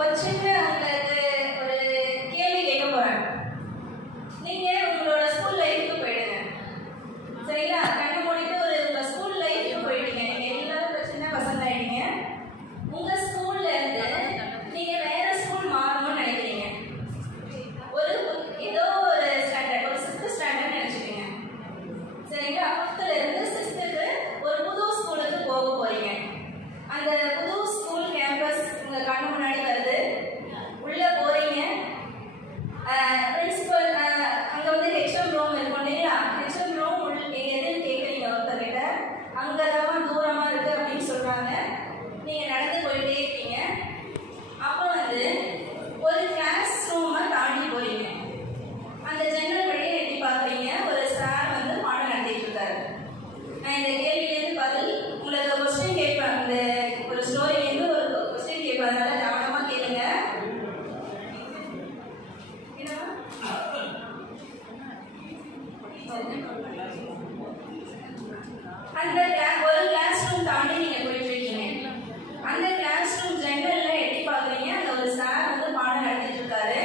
ஒரு சின்ன உங்களுக்கு ஒரு கேள்வி கேட்க போறேன். நீங்க உங்களோட ஸ்கூல் லைஃப்க்கு போயிடுங்க. சரிங்களா? கண்ணு மூடிட்டு உங்க ஸ்கூல் லைஃப்க்கு போயிட்டீங்க. நீங்க எல்லாரும் சின்ன பசங்க ஆயிட்டீங்க. உங்க ஸ்கூல்ல இருந்து நீங்க வேற ஸ்கூல் மாறணும்னு நினைக்கிறீங்க. ஏதோ ஒரு ஸ்டாண்டர்ட், ஒரு 6th ஸ்டாண்டர்ட் நினைச்சுக்கீங்க. சரிங்களா? 5th இருந்து 6th ஒரு புது ஸ்கூலுக்கு போக போறீங்க. அந்த புது ஸ்கூல் கேம்பஸ் உங்க கண்ணு முன்னாடி வருது. உள்ள போறீங்க. பிரின்சிபல் அங்க வந்து ஹெச்எம் ரூம் இருக்கும் இல்லையா? ஹெச்எம் ரூம் எதுன்னு கேட்குறீங்க ஒருத்தர்கிட்ட. அங்கதான் தூரமா இருக்கு அப்படின்னு சொல்றாங்க. நீங்க நடந்து போயிட்டே இருக்கீங்க. அப்போ வந்து ஒரு கிளாஸ் ரூமை தாண்டி போறீங்க. அந்த ஜன்னல் வழியை எட்டி பார்க்குறீங்க. ஒரு சார் வந்து பாடம் நடத்திட்டு இருக்காரு. நான் இந்த கேள்வியிலேருந்து பதில் உங்களுக்கு கொஸ்டின் கேட்பேன். இந்த ஒரு ஸ்டோரியிலேருந்து ஒரு கொஸ்டின் கேட்பேன். அதனால கவனமாக கேளுங்க. அந்த ஒரு கிளாஸ் ரூம் தாண்டி நீங்க போயிட்டு இருக்கீங்க. அந்த கிளாஸ் ரூம் ஜன்னல்ல எட்டி பார்க்குறீங்க. அந்த ஒரு சார் வந்து பாடம் நடத்திட்டு இருக்காரு.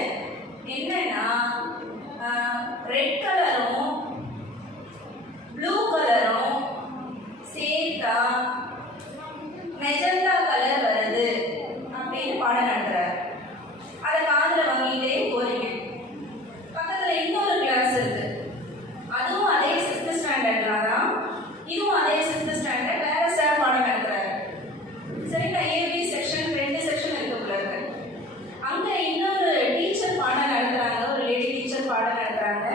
என்னன்னா ரெட் கலரும் ப்ளூ கலரும் சேர்த்தா மெஜந்தா கலர் வருது அப்படின்னு பாடம் நடத்துறாரு. அதை காதுல வாங்கிட்டே போறீங்க. பக்கத்துல இன்னொரு கிளாஸ் இருக்கு. அதுவும் அதே 6th ஸ்டாண்டர்ட்ல தான். இதுவும் அதே 6th ஸ்டாண்டர்ட். வேற சார் பாடம் நடத்துறாரு. சரிங்களா? ஏபி செக்ஷன் 2 செக்ஷன் இருக்கு. அங்க இன்னொரு டீச்சர் பாடம் நடத்துறாங்க. ஒரு லேடி டீச்சர் பாடம் நடத்துறாங்க.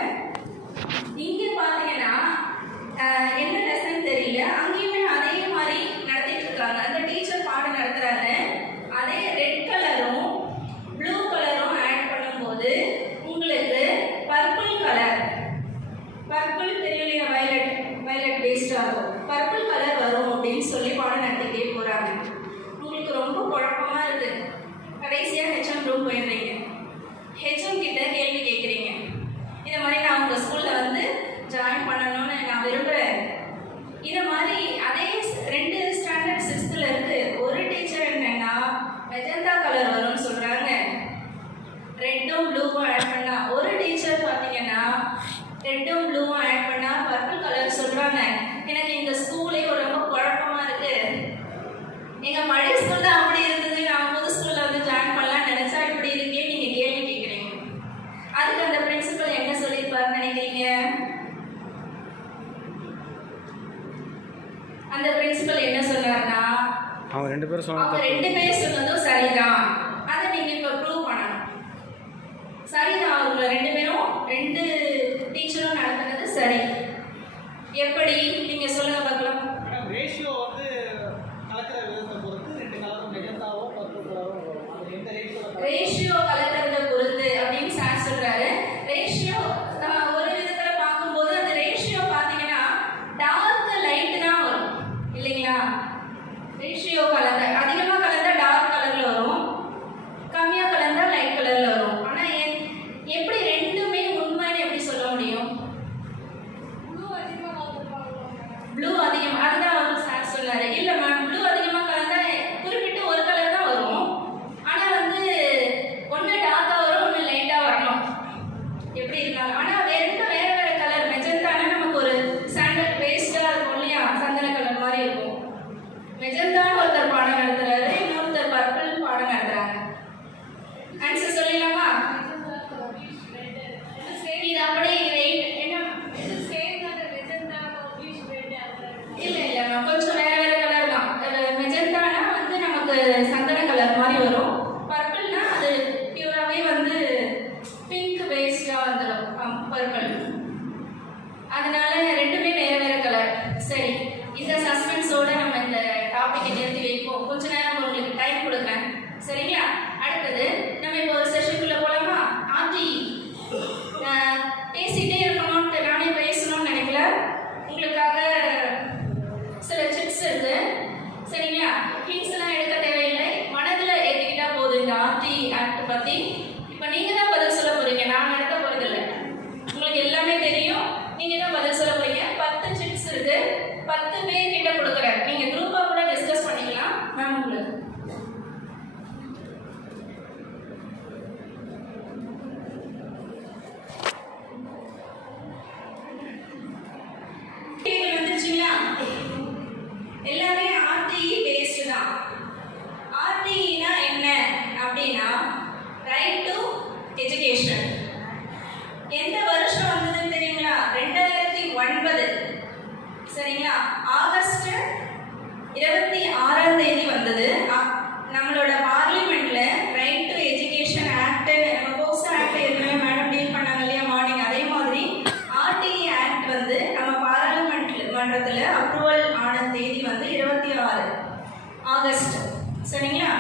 இங்க பாத்தீங்கன்னா என்ன லெசன் தெரியல. அங்கேயுமே அதே மாதிரி நடத்திட்டு இருக்காங்க. அந்த டீச்சர் பாடம் நடத்துறாங்க. அதே ரெட் கலரும் ப்ளூ கலரும் ஆட் பண்ணும்போது உங்களுக்கு பர்பிள் கலர், பர்பிள் தெரியலையா? வயலட் பேஸ்டா இருக்கும். பர்பிள் கலர் வரும் அப்படின்னு சொல்லி பாடம் நடத்திட்டே போறாங்க. உங்களுக்கு ரொம்ப குழப்பமா இருக்கு. கடைசியா ஹெச்எம் ரூம் போயிடுறீங்க. ஹெச்எம் கிட்ட கேள்வி கேட்குறீங்க. இந்த மாதிரி நான் உங்க ஸ்கூல்ல வந்து ஜாயின் பண்ணணும்னு நான் விரும்புறேன். இது மாதிரி அதே 2 ஸ்டாண்டர்ட் 6th இருக்கு. ஒரு டீச்சர் என்னன்னா மெஜந்தா கலர் வரும்னு சொல்றாங்க. ரெட்டும் ப்ளூவும் ஆட் பண்ணா. ஒரு டீச்சர் பார்த்தீங்கன்னா ரெட்டும் ப்ளூவும் ஆட் பண்ணா பர்பிள் கலர் சொல்றாங்க. எனக்கு இந்த ஸ்கூலே ரொம்ப குழப்பமா இருக்கு. எங்க பழைய ஸ்கூல் தான் அப்படி இருந்தது. நான் புது ஸ்கூல்ல வந்து ஜாயின் பண்ணலாம்னு நினைச்சா இப்படி இருக்கே நீங்க கேள்வி கேட்குறீங்க. அதுக்கு அந்த பிரின்சிபல் என்ன சொல்லியிருப்பாருன்னு நினைக்கிறீங்க? அந்த பிரின்சிபல் என்ன சொன்னார்னா, அவங்க 2 பேர் சொன்னதும் சரிதான். அதை நீங்க இப்ப ப்ரூவ் பண்ணணும். சரிதான், அவங்க 2 பேரும் 2 டீச்சரும் நடத்துனது சரி. எப்படி நீங்க சொல்லுங்க பார்க்கலாம். ரேஷியோ வந்து கலக்கிற விதத்தை பொறுத்து 2 கலரும் மெஜந்தாவோ பர்பிள் கலரும் வரும். அது எந்த ரேஷியோ கலக்கிறத பொறுத்து அப்படின்னு சார் சொல்றாரு. ரேஷியோ ஒரு விதத்துல பார்க்கும்போது அந்த ரேஷியோ பார்த்தீங்கன்னா டார்க் லைட் தான் வரும் இல்லைங்களா? ரேஷியோ கலந்த அதிகமா கலந்தா டார்க் கலர்ல வரும், கம்மியா கலந்தா லைட் கலர்ல வரும். ஆனா எப்படி ரெண்டுமே உண்மைன்னு எப்படி சொல்ல முடியும்? ப்ளூ அதிகமா, அதுதான் அவர் சார் சொன்னாரு. இல்ல மேம், ப்ளூ அதிகமா கலந்தா குறிப்பிட்டு ஒரு கலர் தான் வரும். ஆனா வந்து ஒன்னு டார்க்கா வரும், ஒன்னு லைட்டா வரணும். எப்படி இருக்காங்க? ஆனா வேற வேற கலர். மெஜந்தானா நமக்கு ஒரு சாண்டல் பேஸ்டா இருக்கும் இல்லையா? சந்தன கலர் மாதிரி இருக்கும். மெஜந்தான்னு ஒருத்தர் பாடம் நடத்துறாரு, இன்னொருத்தர் பர்பிள் பாடம் நடத்துறாங்க. ஆன்சர் சொல்லிடலாமா? இது அப்படியே இல்ல மேம், கொஞ்சம் வேற கலர் தான். மெஜந்தானா வந்து நமக்கு சந்தன கலர் மாதிரி வரும். பர்பிள்னா அது பியூராவே வந்து பிங்க் பேஸ்டா வந்துடும் பர்பிள். அதனால ரெண்டுமே வேற கலர். சரி, இந்த சஸ்பென்ஸோட நம்ம இந்த டாபிக்கை நிறுத்தி வைப்போம். கொஞ்ச நேரம் உங்களுக்கு டைம் கொடுக்குறேன். சரிங்களா? அடுத்தது நம்ம இப்போ ஒரு செஷனுக்குள்ள போலாமா? ஆண்டி பேசிட்டே இருக்கணும்னு நானே பேசணும்னு நினைக்கல. உங்களுக்காக சில டிப்ஸ் இருக்கு. சரிங்களா? ஹிண்ட்ஸ் எல்லாம் எடுக்க தேவையில்லை. மனதில் ஏற்றிக்கிட்டா போதும் இந்த ஆர்டி ஆக்ட் பற்றி. இப்போ நீங்கள் தான் பதில் சொல்ல போறீங்க. நான் நடத்த போறதில்லை. உங்களுக்கு எல்லாமே தெரியும். நீங்கள் தான் பதில் சொல்ல போறீங்க. 10 டிப்ஸ் இருக்கு. 10 பேர் கிட்ட கொடுக்குறேன். நீங்கள் குரூப்பாக கூட டிஸ்கஸ் பண்ணிக்கலாம். மேம் உங்களுக்கு எஜுகேஷன் எந்த வருஷம் வந்ததுன்னு தெரியுங்களா? 2009. சரிங்களா? ஆகஸ்ட் 26ஆம் தேதி வந்தது. நம்மளோட பார்லிமெண்ட்ல ரைட் டு எஜுகேஷன் ஆக்ட், நம்ம போக்சோ ஆக்ட் ஏற்கனவே மேடம் டீல் பண்ணாங்க இல்லையா மார்னிங், அதே மாதிரி ஆர்டிஇ ஆக்ட் வந்து நம்ம மன்றத்தில் அப்ரூவல் ஆன தேதி வந்து 26 ஆகஸ்ட். சரிங்களா?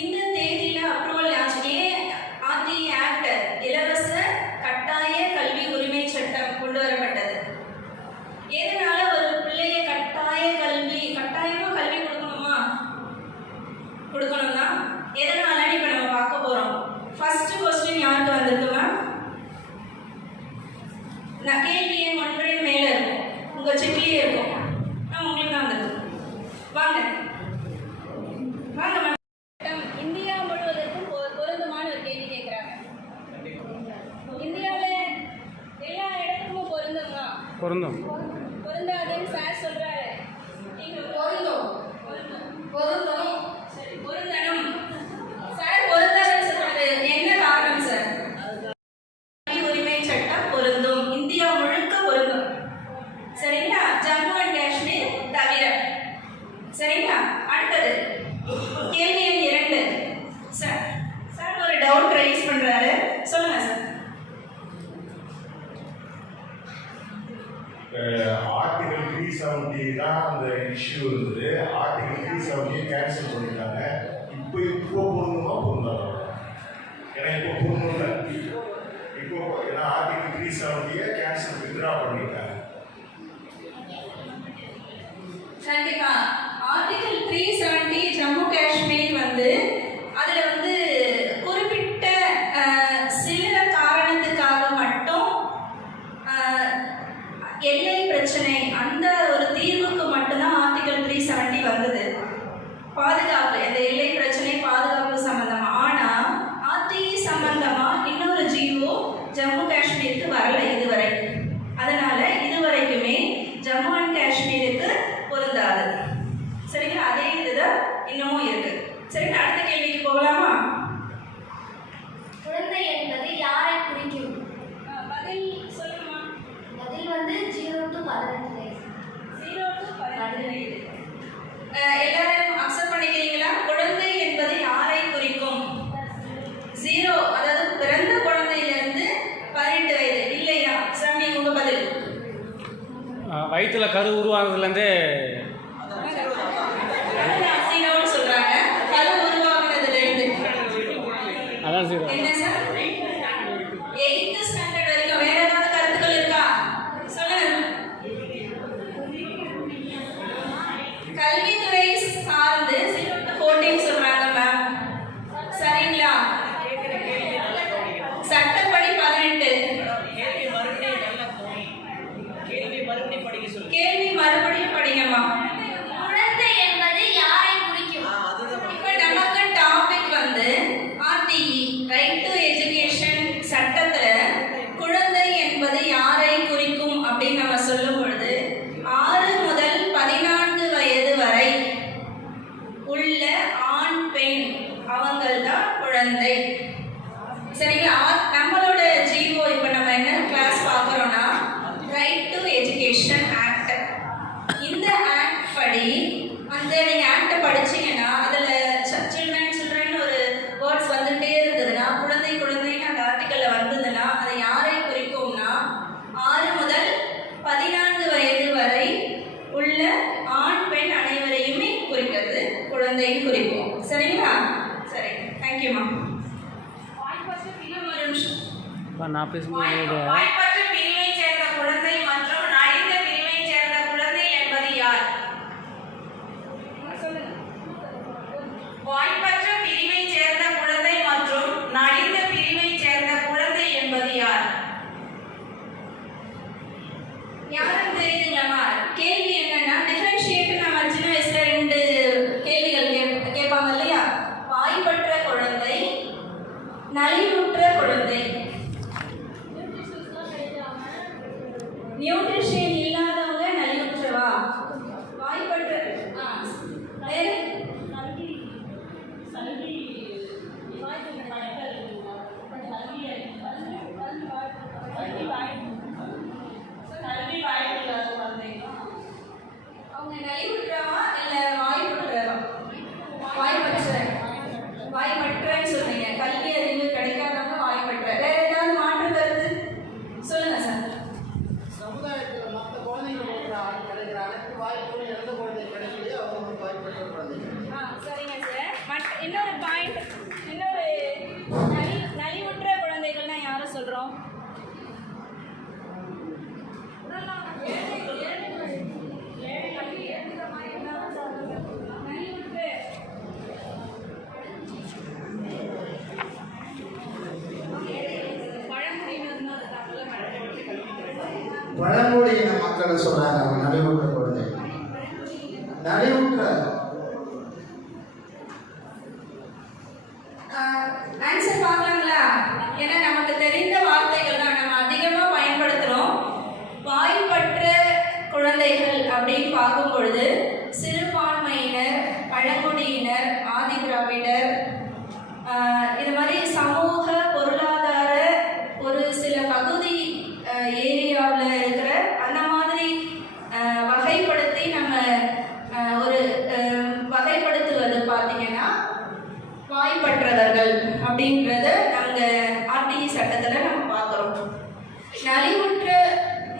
இந்த தேதியில் அப்ரூவல் ஆச்சு. ஏன் ஆர்டிஇ ஆக்ட், இலவச கட்டாய கல்வி உரிமை சட்டம் கொண்டு வரப்பட்டது. எதனால ஒரு பிள்ளைய கட்டாயமா கல்வி கொடுக்கணும்னா எதனால இப்ப நம்ம பார்க்க போறோம். ஃபர்ஸ்ட் क्वेश्चन யாருக்கு வந்திருக்குமா? நான் கேள்வி எண் 1 மேல இருக்கும், உங்க செக்லியே இருக்கும். நான் உங்களுக்கு தான் வந்திருக்கு. வாங்க வாங்க. இந்தியா முழுவதற்கும் பொருந்துமான ஒரு கேள்வி கேட்கிறாங்க. இந்தியாவில் எல்லா இடத்துக்கும் பொருந்துமா? பொருந்தும். பொருந்தாதுன்னு சார் சொல்றாரு. நீங்க பொருந்தும் சரி பொருந்தணும். சார் பொருந்தாதுன்னு சொல்றாரு, என்ன காரணம் சார்? கல்வி உரிமை சட்டம் பொருந்தும், இந்தியா முழுக்க பொருந்தும். சரிங்களா? ஜம்மு அண்ட் காஷ்மீர் தவிர. சரிங்களா? அடுத்தது கேள்வி எண் 2. சார் சார் ஒரு டவுட் ரைஸ் பண்றாரு, சொல்லுங்க சார். ஆர்டிகல் 370 தான் அந்த இஷ்யூ இருந்தது. ஆர்டிகல் 370 கேன்சல் பண்ணிட்டாங்க. இப்போ பொருந்துமா பொருந்தாங்க? ஏன்னா இப்போ பொருந்தும்ல. இப்போ ஏன்னா ஆர்டிகல் 370 கேன்சல் வித்ரா பண்ணிட்டாங்க. கண்டிப்பா ஆர்டிகல் 370 ஜம்மு காஷ்மீர் வந்து அதுல வந்து குறிப்பிட்ட சில காரணத்துக்காக மட்டும் எல்லை பிரச்சனை, அந்த ஒரு தீர்வுக்கு மட்டும்தான் ஆர்டிகல் 370 வந்தது. பாதுகாப்பு, இந்த எல்லை பிரச்சனை பாதுகாப்பு சம்பந்தமா. ஆனா ஆர்டிஇ சம்பந்தமா இன்னொரு ஜிஓ ஜம்மு காஷ்மீருக்கு வரல இதுவரை. அதனால இதுவரைக்குமே ஜம்மு அண்ட் காஷ்மீருக்கு பொருந்தாது. சரிங்களா? அதே இதுதான் இன்னமும் இருக்கு. சரிங்களா? அடுத்த கேள்விக்கு போகலாமா? குழந்தை என்பது யாரை குறிக்கும்? பதில் சொல்லுமா? பதில் வந்து 0 to 15 வயசு. 0 to 15 வயது. எல்லாரும் அக்செப்ட் பண்ணிக்கிறீங்களா? குழந்தை என்பது யாரை குறிக்கும்? 0, அதாவது பிறந்த குழந்தையிலிருந்து 18 வயது. இல்லையா சாமி? உங்க பதில் வயிற்றுல கரு உருவானதுலேருந்தே சொல்றாங்க. கரு உருவாகுனதுல இருந்து. அதான் சரி. என்ன சார்? 8th ஸ்டாண்டர்ட் வரைக்கும். வேற ஏதாவது கருத்துக்கள் இருக்கா? சொல்லுங்க. கல்வித்துறை சார்ந்து 0 to 14 சொல்றாங்க மேம். சரிங்களா? சட்டப்படி 18. கேள்வி மறுபடியும் படிங்கம்மா. குழந்தை என்பது யாரை குறிக்கும்? இப்ப நமக்கு டாபிக் வந்து ஆர்டிஇ ரைட் டு எஜுகேஷன் சட்டத்துல குழந்தை என்பது யாரை குறிக்கும் அப்படின்னு நம்ம சொல்லும் பொழுது 6 முதல் 14 வயது வரை உள்ள ஆண் பெண் அவங்கள் தான் குழந்தை. சரிங்களா? நம்மளோட ஜிஓ இப்ப நம்ம என்ன கிளாஸ் பார்க்கறோம்னா ரைட் டு எஜுகேஷன் ஆக்ட். இந்த ஆக்ட் படி அந்த நீங்க ஆக்ட படிச்சீங்கன்னா அதுல சில்ட்ரன் ஒரு வேர்ட்ஸ் வந்துட்டே இருந்ததுன்னா, குழந்தைன்னு அந்த ஆர்டிக்கல்ல வந்ததுன்னா அதை யாரை குறிக்கும்னா 6 முதல் 14 வயது வரை உள்ள ஆண் பெண் அனைவரையுமே குறிக்கிறது குழந்தைன்னு குறிக்கும். சரிங்களா? சரி, தேங்க்யூமா. இன்னும் ஒரு நிமிஷம். நான் பேசும்போது வாய்ப்பற்ற பிரிவை சேர்ந்த குழந்தை மற்றும் நலிந்த பிரிவை சேர்ந்த குழந்தை என்பது யார்? வாய்ப்பற்ற பிரிவை சேர்ந்த குழந்தை மற்றும் நலிந்த பிரிவை சேர்ந்த குழந்தை என்பது யார்? யாரும் தெரியுதுங்களாமா? கேள்வி என்னன்னா டிஃபரன்ஷியேட் நம்ம சின்ன வயசுல 2 கேள்விகள் கேட்பாங்க இல்லையா? வாய்ப்பற்ற குழந்தை, நலிவுற்ற குழந்தை. பழங்குடியின மக்களை சொல்றாங்க. அவங்க நலிவுற்ற குழந்தை, நலிவுற்ற ஆன்சர் பார்க்கலாங்களா? ஏன்னா நமக்கு தெரிந்த வார்த்தைகள் தான் நம்ம அதிகமாக பயன்படுத்துகிறோம். வாய்ப்பற்ற குழந்தைகள் அப்படின்னு பார்க்கும் பொழுது சிறுபான்மையினர், பழங்குடியினர், ஆதி திராவிடர், இது மாதிரி சமூக பொருளாதார ஒரு சில பகுதி ஏரியாவில் இருக்கிற அந்த மாதிரி வகைப்படுத்தி நம்ம ஒரு வகைப்படுத்துவது பார்த்தீங்கன்னா வாய்ப்பற்றவர்கள் அப்படின்றத நாங்கள் ஆர்டிஇ சட்டத்தில் நம்ம பார்க்குறோம். நலிவுற்ற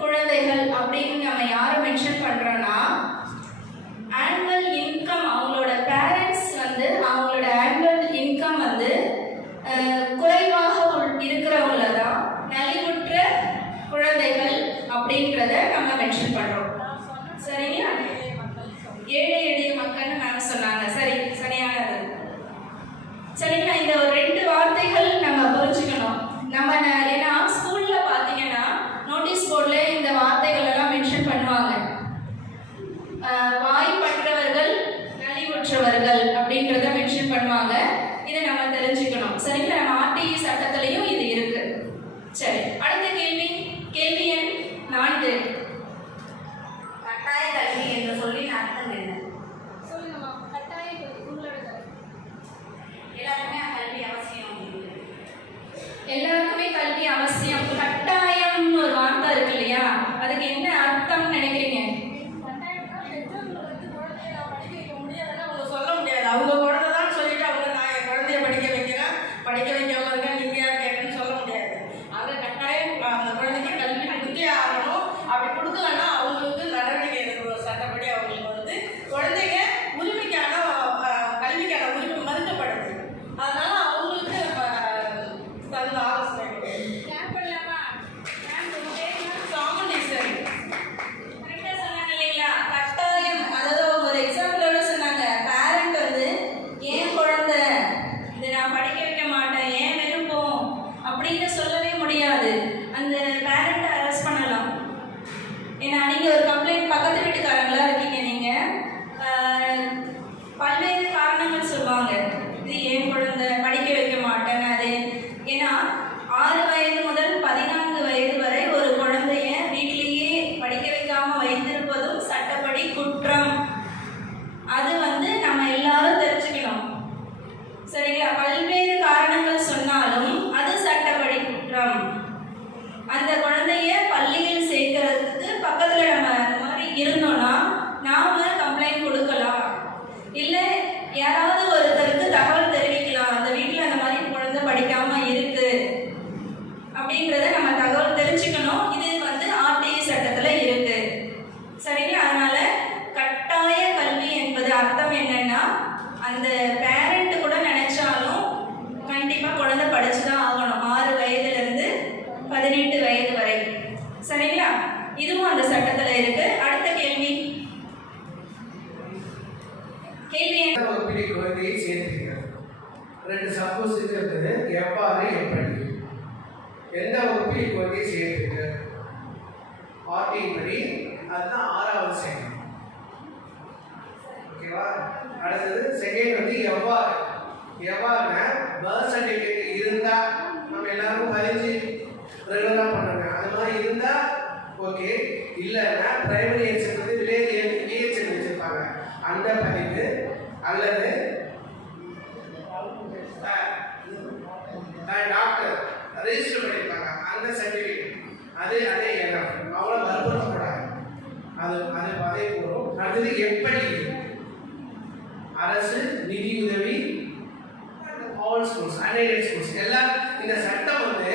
குழந்தைகள் அப்படின்னு நம்ம யாரை மென்ஷன் பண்ணுறோன்னா, ஆனுவல் இன்கம் அவங்களோட பேரண்ட்ஸ் வந்து அவங்களோட ஆனுவல் இன்கம் வந்து குறைவாக இருக்கிறவங்கள தான் நலிவுற்ற குழந்தைகள் அப்படின்றத நம்ம மென்ஷன் பண்ணுறோம். சரிங்களா? ஏழை எளிய மக்கள்னு மேம் சொன்னாங்க. சரி, சரியானது. சரிங்களா? இந்த ஒரு 2 வார்த்தைகள் நம்ம புரிஞ்சுக்கணும். நம்ம ஏன்னா ஸ்கூலில் பார்த்தீங்கன்னா நோட்டீஸ் போர்டில் இந்த வார்த்தைகள் எல்லாம் மென்ஷன் பண்ணுவாங்க. வாய்ப்பற்றவர்கள், நலிவுற்றவர்கள் அப்படின்றத மென்ஷன் பண்ணுவாங்க. இதை நம்ம தெரிஞ்சுக்கணும். சரிங்களா? நம்ம ஆர்டிஇ சட்டத்திலையும் இது இருக்கு. சரி, அடுத்த கேள்வி எண் 4. கட்டாய கல்வி என்று சொல்லி அர்த்தம் என்ன? சொல்லுங்கம்மா. கட்டாய உங்களோட எல்லாருக்குமே கல்வி அவசியம். எல்லாருக்குமே கல்வி அவசியம். கட்டாயம்னு ஒரு வார்த்தை இருக்கு இல்லையா? அதுக்கு என்ன அர்த்தம்னு நினைக்கிறீங்க? அவங்க சொல்ல முடியாது. அவங்க குழந்தை தான் சொல்லிட்டு அவங்க நான் என் குழந்தைய படிக்க வைக்கிறேன், படிக்க வைக்காம இருக்கேன், நீங்க யார் கேட்கணும்னு சொல்ல முடியாது. அவங்க கட்டாயம் அந்த குழந்தைக்கு கல்வி கொடுத்தே ஆகணும். அப்படி கொடுக்கலன்னா அவங்களுக்கு நடவடிக்கை எடுக்கணும். சட்டப்படி அவங்களுக்கு வந்து குழந்தைங்க உரிமைக்கான கல்விக்கான உரிமை மறுக்கப்படுது. அதனால அவங்களுக்கு தகுந்த ஆலோசனை சாமண்டீஸ்வரி கரெக்டாக சொன்னாங்க இல்லைங்களா? கட்டாயம். அதாவது ஒரு எக்ஸாம்பிளோட சொன்னாங்க. பேரண்ட் வந்து ஏன் குழந்தை இதை நான் படிக்க வைக்க மாட்டேன், ஏன் விருப்பம் அப்படின்னு சொல்லவே முடியாது. அந்த பேரண்ட்டை அரெஸ்ட் பண்ணலாம். ஏன்னா நீங்கள் ஒரு கம்ப்ளைண்ட், பக்கத்து வீட்டுக்காரங்களா இருக்கீங்க, நீங்கள் பல்வேறு காரணங்கள் சொல்லுவாங்க. இது ஏன் குழந்தை படிக்க வைக்க மாட்டேன். அது ஏன்னா 6 வயது முதல் 14 வயது வரை ஒரு குழந்தைய வீட்டிலேயே படிக்க வைக்காம வைத்திருப்பதும் சட்டப்படி குற்றம். அது வந்து நம்ம எல்லாரும் தெரிஞ்சுக்கணும். சரிங்களா? பல்வேறு காரணங்கள் சொன்னாலும் அது சட்டப்படி குற்றம். அந்த குழந்தைய பள்ளியில் சேர்க்கறதுக்கு பக்கத்தில் நம்ம அந்த மாதிரி இருந்தோம்னா நாம கம்ப்ளைண்ட் கொடுக்கலாம். இல்லை யாராவது ஒருத்தருக்கு தகவல் தெரிவிக்கலாம். அந்த வீட்டில் அந்த மாதிரி குழந்தை படிக்காம இருக்கு அப்படின்றத நம்ம தகவல் தெரிஞ்சுக்கணும். இது வந்து ஆர்டிஇ சட்டத்தில் இருக்கு. சரிங்களா? அதனால கட்டாய கல்வி என்பது அர்த்தம் என்னன்னா, அந்த பேரண்ட் கூட நினைச்சாலும் கண்டிப்பாக குழந்தை படிச்சு தான் ஆகணும். 6 வயதுலேருந்து 18 வயது வரை. சரிங்களா? இதுவும் அந்த சட்டத்தில் இருக்கு. அடுத்த கேள்வி வகுப்பிலே குழந்தையை சேர்த்தீர்கள். 2 சப்போசிட் இருக்குது. எவ்வாறு, எப்படி, எந்த வகுப்பில் குழந்தையை சேர்த்தீர்கள்? ஆர்டியின் படி அதுதான் 6வது செகண்ட். ஓகேவா? அடுத்தது செகண்ட் வந்து எவ்வாறு. எவ்வாறுனா பர்த் சர்டிஃபிகேட் இருந்தா நம்ம எல்லாருக்கும் பதிஞ்சு ரெகுலரா பண்ணுங்க. அது மாதிரி இருந்தா ஓகே. இல்லைன்னா பிரைமரி ஹெல்த் வந்து வில்லேஜ் ஹெல்த் வச்சிருப்பாங்க, அந்த பதிவு அல்லது டாக்டர் ரெஜிஸ்டர் பண்ணியிருப்பாங்க அந்த சர்டிஃபிகேட், அதே எல்லாம் அவ்வளோ வற்புறுத்தக்கூடாது. அது அதே போகும். அடுத்தது எப்படி, அரசு நிதி உதவி, ஆல் ஸ்கூல்ஸ், அன்எய்டட் ஸ்கூல்ஸ் எல்லாம். இந்த சட்டம் வந்து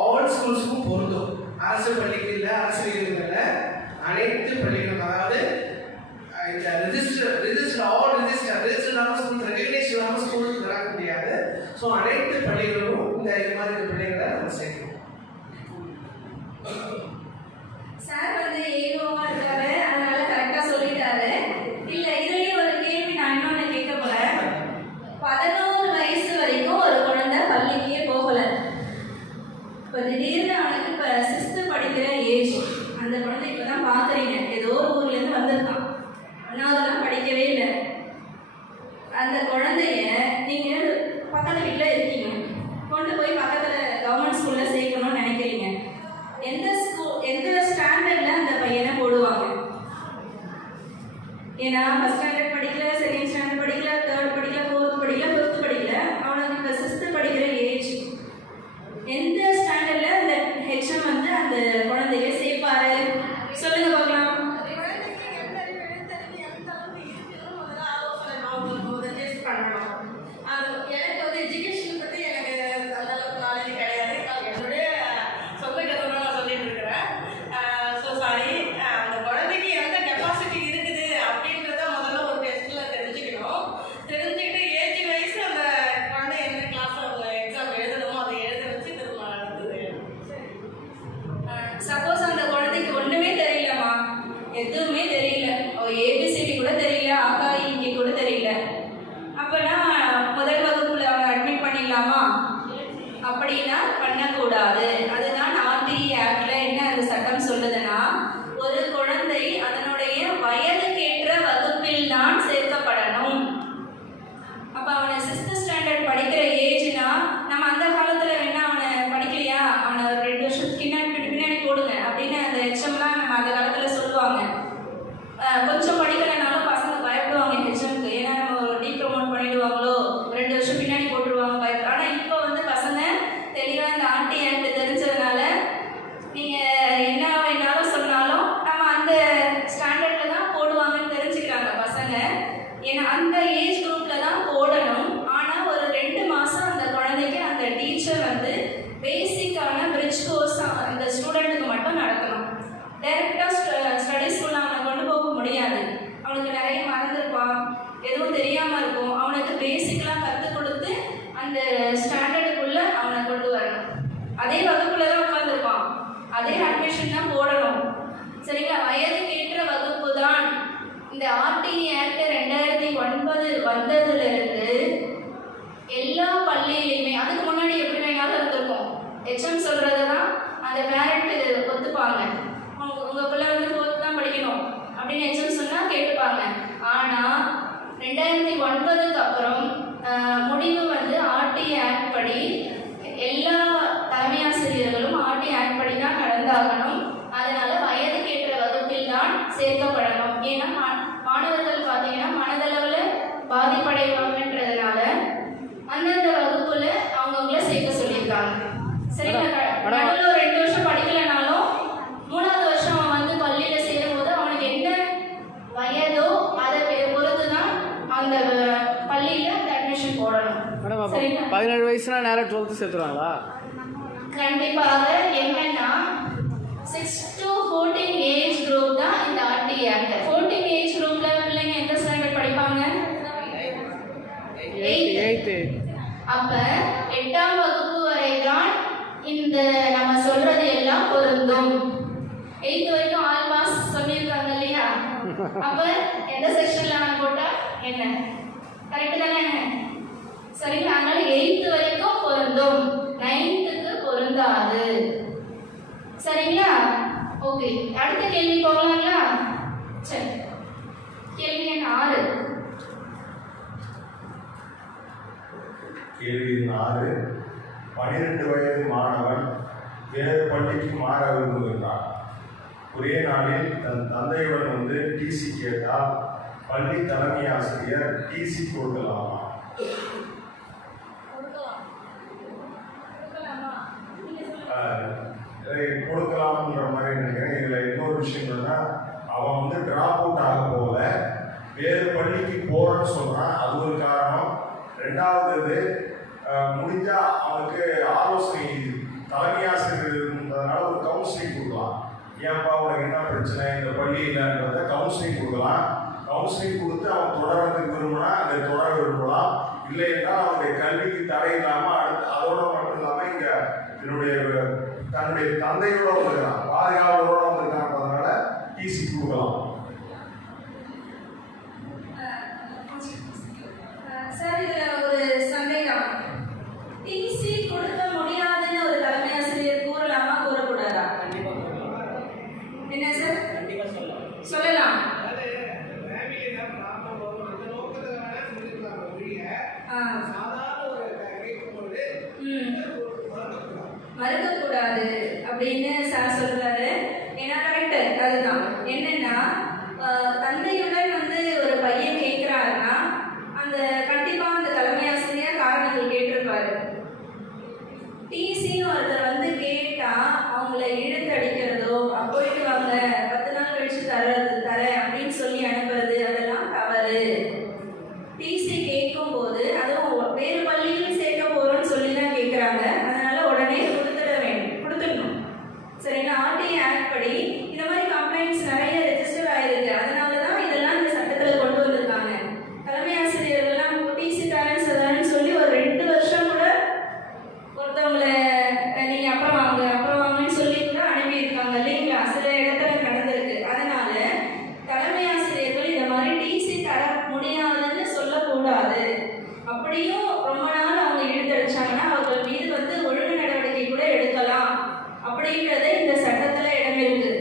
ஆல் ஸ்கூல்ஸுக்கும் பொருந்தும். அரசு பள்ளிக்கு இல்லை, அரசு நிறுவனங்கள் அனைத்து பள்ளிகளும். அதாவது இந்த ரெஜிஸ்டர் ஆல் ரெஜிஸ்டர் இல்லாமல் ஸ்கூல், ரெகுலேஷன் இல்லாமல் ஸ்கூலுக்கு வர முடியாது. ஸோ அனைத்து பள்ளிகளும் இது மாதிரி பிள்ளைகளை நம்ம சேர்க்கணும். சார் வந்து ஏகோவா இருக்காரு, அதனால கரெக்டா சொல்லிட்டாரு. இல்ல இதுலயே ஒரு கேள்வி நான் இன்னொன்னு கேட்க போறேன். 11 வயசு வரைக்கும் ஒரு குழந்தை பள்ளிக்கே போகல. இப்போ திடீர்னு அவனுக்கு இப்போ 6th படிக்கிற ஏஜ். அந்த எல்லா பள்ளியிலையுமே அதுக்கு முன்னாடி எப்படி வேணாலும் இருந்திருக்கும். ஹெச்எம் சொல்றது தான் அந்த பேரண்ட் ஒத்துப்பாங்க. உங்க பிள்ளை வந்து 4th தான் படிக்கணும் அப்படின்னு ஹெச்எம் சொன்னா கேட்டுப்பாங்க. ஆனா 2009க்கு அப்புறம் முடிவு வந்து ஆர்டி ஆக்ட் படி எல்லா தலைமை ஆசிரியர்களும் ஆர்டி ஆக்ட் படி தான் நடந்தாகணும். அதனால வயதுக்கேற்ற வகுப்பில் தான் சேர்க்கப்படணும். ஏன்னா மாணவர்கள் பார்த்தீங்கன்னா மனதளவில் பாதிப்படைவாங்கன்றதுனால அந்தந்த வகுப்புல அவங்கவுங்கள சேர்க்க சொல்லியிருக்காங்க. சரிங்களா? நடுவில் ஒரு 2 வருஷம் படிக்கலைனாலும் 3வது வருஷம் அவன் வந்து பள்ளியில சேரும் போது அவனுக்கு என்ன வயதோ அதை பொறுத்து தான் அந்த பள்ளியில அந்த அட்மிஷன் போடணும். மேடம், அப்போ சரிங்களா? 17 வயசுனா நேராக 12th சேர்த்துருவாங்களா? கண்டிப்பாக. என்னன்னா 6 to 14 ஏஜ் குரூப் தான் இந்த ஆர்டி ஆக்ட். 14 ஏஜ் குரூப்ல பிள்ளைங்க எந்த ஸ்டாண்டர்ட் படிப்பாங்க? 8th. அப்ப 8ஆம் வகுப்பு வரை தான் இந்த நம்ம சொல்றது எல்லாம் பொருந்தும். 8th வரைக்கும் ஆல் பாஸ் சொல்லியிருக்காங்க இல்லையா? அப்ப எந்த செக்ஷன்ல நான் போட்டா என்ன? கரெக்ட் தானே? சரிங்களா? அதனால 8th வரைக்கும் பொருந்தும், 9th பொருந்தாது. சரிங்களா? ஓகே, அடுத்த கேள்வி போகலாங்களா? சரி, கேள்வி எண் 6. கேள்வி எண் 6. 12 வயது மாணவன் வேறு பள்ளிக்கு மாற விரும்புகிறார். ஒரே நாளில் தன் தந்தையுடன் வந்து டிசி கேட்டால் பள்ளி தலைமை ஆசிரியர் டிசி கொடுக்கலாமா? கொடுக்கலாம்ன்ற மாதிரி நினைக்கிறேன். இதுல இன்னொரு விஷயம் என்னன்னா, அவன் வந்து டிராப் அவுட் ஆக போல வேறு பள்ளிக்கு போறேன்னு சொல்றான், அது ஒரு காரணம். 2வது முடிஞ்சா அவனுக்கு ஆலோசனை தலைமை ஆசிரியர் இருந்ததுனால ஒரு கவுன்சிலிங் கொடுக்கலாம். ஏன்ப்பா உனக்கு என்ன பிரச்சனை, இந்த பள்ளி இல்லைன்றத கவுன்சிலிங் கொடுக்கலாம். கவுன்சிலிங் கொடுத்து அவன் தொடர்றதுக்கு விரும்பினா அதை தொடர விரும்பலாம். இல்லை என்றால் அவனுடைய கல்விக்கு தடை இல்லாமல் அதோட மட்டும் இல்லாமல் இங்கே தன்னுடைய தந்தையோட வந்துருக்கான், பாதுகாவலோட வந்திருக்கான்றதுனால டிசி கொடுக்கலாம். சார், இதுல ஒரு சந்தேகம். டிசி கொடுக்க முடியாதுன்னு ஒரு தலைமை ஆசிரியர் கூறலாமா, கூறக்கூடாதா? என்ன சார்? சொல்லலாம். மறுக்கக்கூடாது அப்படின்னு சார் சொல்றாரு. ஏன்னா கரெக்டு, அதுதான். என்னன்னா தந்தையுடன் வந்து ஒரு பையன் கேட்கிறாருன்னா அந்த கண்டிப்பா அந்த தலைமை ஆசிரியர் காரணங்கள் கேட்டிருப்பாரு. டிசின்னு ஒருத்தர் வந்து கேட்டா அவங்கள இழுத்தடிக்கிறதோ போயிட்டு வாங்க 10 நாள் கழிச்சு தரேன் அப்படின்னு சொல்லி அனுப்புறது அதெல்லாம் தவறு. டிசி கேட்கும் போது அதுவும் வேறு பள்ளியில் சேர்க்க போறோம்னு சொல்லி தான் கேட்குறாங்க. அதனால உடனே கொடுத்துடணும். சரிங்களா? ஆர்டி ஆக்ட் படி இந்த மாதிரி கம்ப்ளைண்ட்ஸ் நிறைய ரெஜிஸ்டர் ஆயிருக்கு. அதனால தான் இதெல்லாம் இந்த சட்டத்தில் கொண்டு வந்திருக்காங்க. தலைமை ஆசிரியர்கள்லாம் டிசி தரேன்னு சொல்லி ஒரு 2 வருஷம் கூட ஒருத்தவங்களை நீங்க அப்புறம் வாங்கன்னு சொல்லி கூட அனுப்பியிருக்காங்க இல்லைங்களா? சில இடத்துல நடந்திருக்கு. அதனால தலைமை ஆசிரியர்கள் இந்த மாதிரி டிசி தர முடியாதுன்னு சொல்லக்கூடாது. அப்படியும் ரொம்ப நாள் அவங்க இழுத்தடிச்சாங்கன்னா அவர்கள் மீது வந்து ஒழுங்கு நடவடிக்கை கூட எடுக்கலாம் அப்படின்றத இந்த சட்டத்துல இடம் இருக்கு.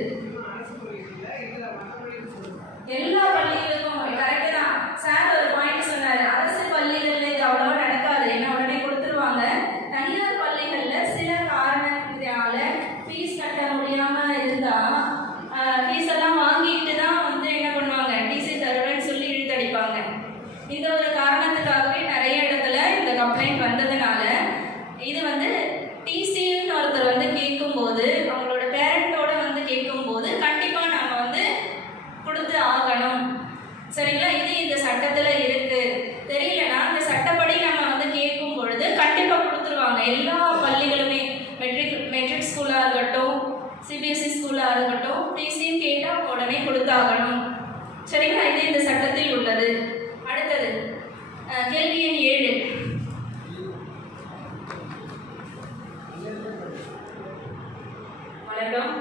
எல்லா பள்ளிகளுக்கும் கரெக்டு தான் சார். ஒரு பாயிண்ட் சொன்னாரு, அரசு பள்ளிகள்ல இது அவ்வளவா நடக்காது, என்ன உடனே கொடுத்துருவாங்க. தனியார் பள்ளிகள்ல சில காரணத்தினால ஃபீஸ் கட்ட முடியாம இருந்தா ஃபீஸ் எல்லாம் வாங்கிட்டு தான் வந்து என்ன பண்ணுவாங்க, டிசி தருவேன்னு சொல்லி இழுத்தடிப்பாங்க. இந்த ஒரு காரணத்துக்காகவே நிறைய இடத்துல இந்த கம்ப்ளைண்ட் வந்ததுனால இது வந்து டிசின்னு ஒருத்தர் வந்து கேட்கும்போது அவங்களோட பேரண்டோட வந்து கேட்கும்போது கண்டிப்பா நாம வந்து கொடுத்து ஆகணும். சரிங்களா? இது இந்த சட்டத்துல இருக்கு. தெரியலன்னா இந்த சட்டப்படி நம்ம வந்து கேட்கும் பொழுது கண்டிப்பா கொடுத்துருவாங்க. எல்லா பள்ளிகளுமே மெட்ரிக் ஸ்கூலா இருக்கட்டும், சிபிஎஸ்சி ஸ்கூலா இருக்கட்டும், டிசியும் கேட்டா உடனே கொடுத்தாகணும். சரிங்களா? இது இந்த சட்டத்தில் உள்ளது. அடுத்தது கேள்வி எண் 7. வணக்கம்.